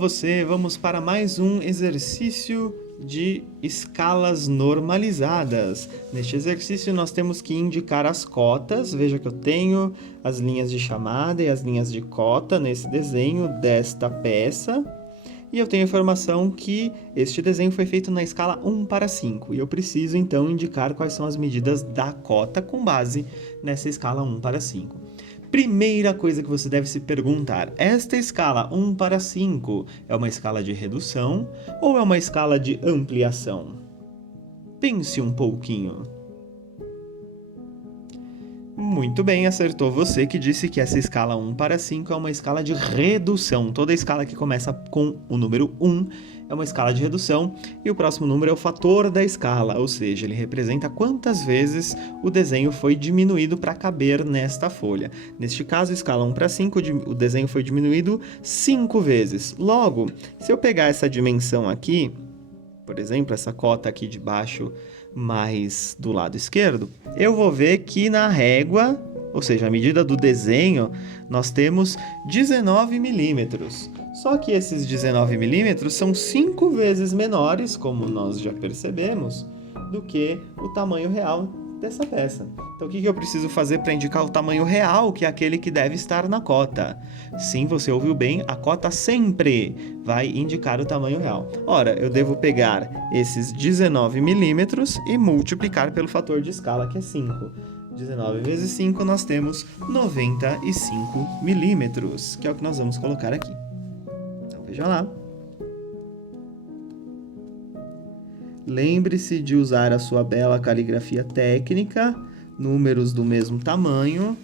você! Vamos para mais um exercício de escalas normalizadas. Neste exercício nós temos que indicar as cotas. Veja que eu tenho as linhas de chamada e as linhas de cota nesse desenho desta peça. E eu tenho a informação que este desenho foi feito na escala 1:5. E eu preciso então indicar quais são as medidas da cota com base nessa escala 1:5. Primeira coisa que você deve se perguntar: esta escala 1:5 é uma escala de redução ou é uma escala de ampliação? Pense um pouquinho. Muito bem, acertou você que disse que essa escala 1:5 é uma escala de redução. Toda escala que começa com o número 1 é uma escala de redução e o próximo número é o fator da escala, ou seja, ele representa quantas vezes o desenho foi diminuído para caber nesta folha. Neste caso, escala 1:5, o desenho foi diminuído 5 vezes. Logo, se eu pegar essa dimensão aqui, por exemplo, essa cota aqui de baixo mais do lado esquerdo, eu vou ver que na régua, ou seja, a medida do desenho, nós temos 19 milímetros. Só que esses 19 milímetros são 5 vezes menores, como nós já percebemos, do que o tamanho real dessa peça. Então, o que eu preciso fazer para indicar o tamanho real, que é aquele que deve estar na cota? Sim, você ouviu bem, a cota sempre vai indicar o tamanho real. Ora, eu devo pegar esses 19 milímetros e multiplicar pelo fator de escala, que é 5. 19 vezes 5, nós temos 95 milímetros, que é o que nós vamos colocar aqui. Então, veja lá. Lembre-se de usar a sua bela caligrafia técnica, números do mesmo tamanho.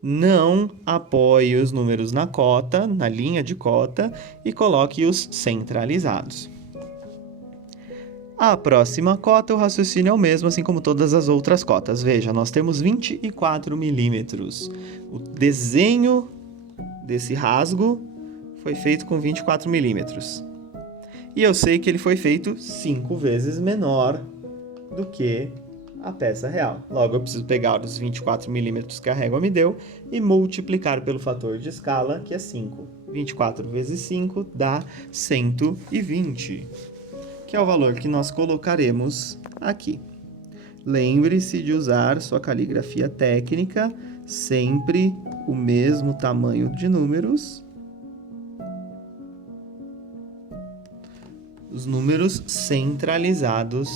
Não apoie os números na cota, na linha de cota, e coloque-os centralizados. A próxima cota, o raciocínio é o mesmo, assim como todas as outras cotas. Veja, nós temos 24 milímetros. O desenho desse rasgo foi feito com 24 milímetros. E eu sei que ele foi feito 5 vezes menor do que a peça real. Logo, eu preciso pegar os 24 milímetros que a régua me deu e multiplicar pelo fator de escala, que é 5. 24 vezes 5 dá 120, que é o valor que nós colocaremos aqui. Lembre-se de usar sua caligrafia técnica, sempre o mesmo tamanho de números. Os números centralizados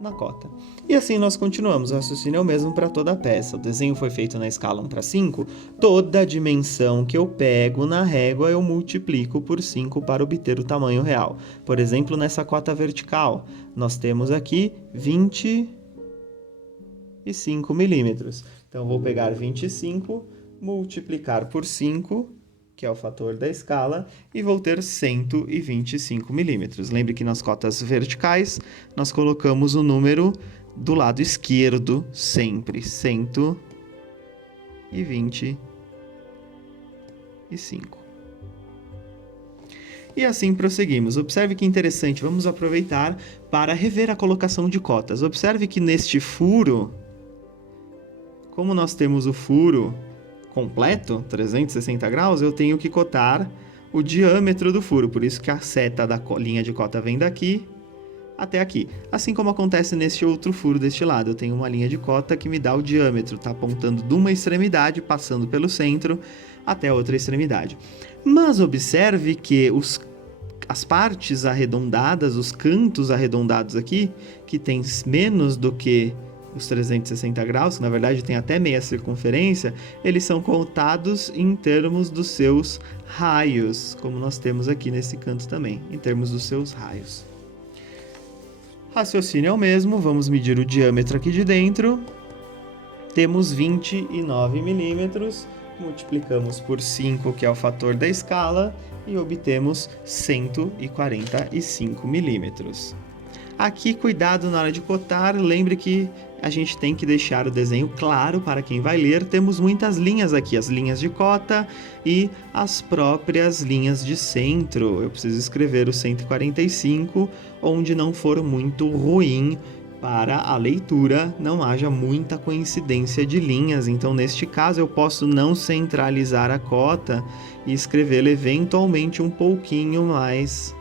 na cota. E assim nós continuamos, o raciocínio é o mesmo para toda a peça. O desenho foi feito na escala 1:5, toda a dimensão que eu pego na régua eu multiplico por 5 para obter o tamanho real. Por exemplo, nessa cota vertical, nós temos aqui 25 milímetros. Então, eu vou pegar 25, multiplicar por 5, que é o fator da escala, e vou ter 125 milímetros. Lembre que nas cotas verticais, nós colocamos o número do lado esquerdo sempre, 125. E assim prosseguimos. Observe que interessante, vamos aproveitar para rever a colocação de cotas. Observe que neste furo, como nós temos o furo completo, 360 graus, eu tenho que cotar o diâmetro do furo, por isso que a seta da linha de cota vem daqui até aqui. Assim como acontece neste outro furo deste lado, eu tenho uma linha de cota que me dá o diâmetro, está apontando de uma extremidade, passando pelo centro até a outra extremidade. Mas observe que as partes arredondadas, os cantos arredondados aqui, que tem menos do que os 360 graus, que na verdade tem até meia circunferência, eles são contados em termos dos seus raios, como nós temos aqui nesse canto também, em termos dos seus raios. Raciocínio é o mesmo, vamos medir o diâmetro aqui de dentro. Temos 29 milímetros, multiplicamos por 5, que é o fator da escala, e obtemos 145 milímetros. Aqui, cuidado na hora de cotar, lembre que a gente tem que deixar o desenho claro para quem vai ler. Temos muitas linhas aqui, as linhas de cota e as próprias linhas de centro. Eu preciso escrever o 145, onde não for muito ruim para a leitura, não haja muita coincidência de linhas. Então, neste caso, eu posso não centralizar a cota e escrevê-lo eventualmente um pouquinho mais,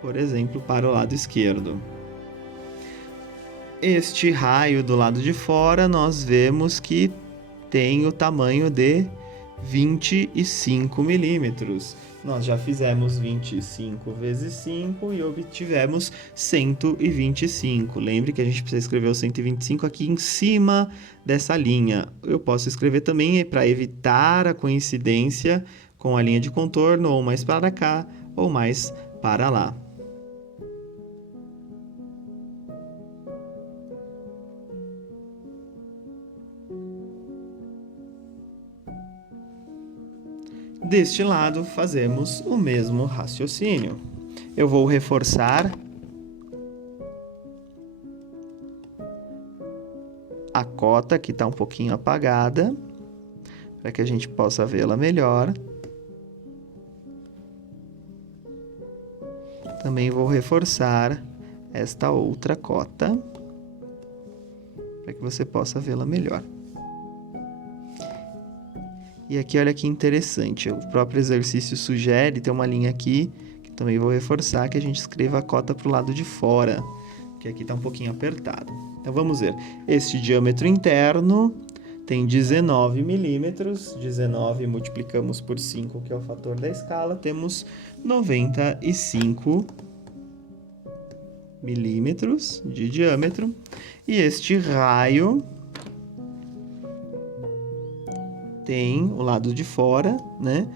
por exemplo, para o lado esquerdo. Este raio do lado de fora, nós vemos que tem o tamanho de 25 milímetros. Nós já fizemos 25 vezes 5 e obtivemos 125. Lembre que a gente precisa escrever o 125 aqui em cima dessa linha. Eu posso escrever também para evitar a coincidência com a linha de contorno, ou mais para cá, ou mais para lá. Deste lado, fazemos o mesmo raciocínio. Eu vou reforçar a cota, que está um pouquinho apagada, para que a gente possa vê-la melhor. Também vou reforçar esta outra cota, para que você possa vê-la melhor. E aqui, olha que interessante, o próprio exercício sugere ter uma linha aqui, que também vou reforçar, que a gente escreva a cota para o lado de fora, que aqui está um pouquinho apertado. Então, vamos ver. Este diâmetro interno tem 19 milímetros, 19 multiplicamos por 5, que é o fator da escala, temos 95 milímetros de diâmetro. E este raio tem o lado de fora, né?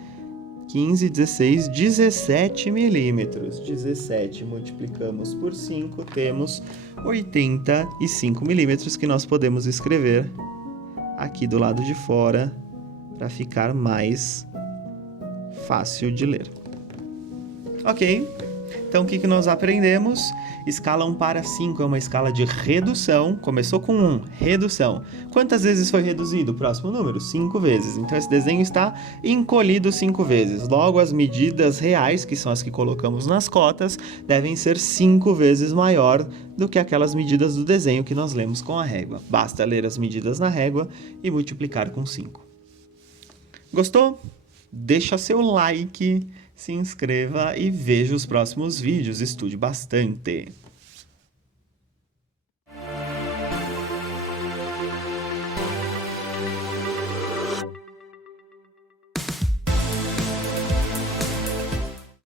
15, 16, 17 milímetros. 17 multiplicamos por 5, temos 85 milímetros que nós podemos escrever aqui do lado de fora para ficar mais fácil de ler. Ok? Então, o que nós aprendemos? Escala 1 para 5 é uma escala de redução. Começou com 1, redução. Quantas vezes foi reduzido? O próximo número? 5 vezes. Então, esse desenho está encolhido 5 vezes. Logo, as medidas reais, que são as que colocamos nas cotas, devem ser 5 vezes maior do que aquelas medidas do desenho que nós lemos com a régua. Basta ler as medidas na régua e multiplicar com 5. Gostou? Deixa seu like, se inscreva e veja os próximos vídeos. Estude bastante!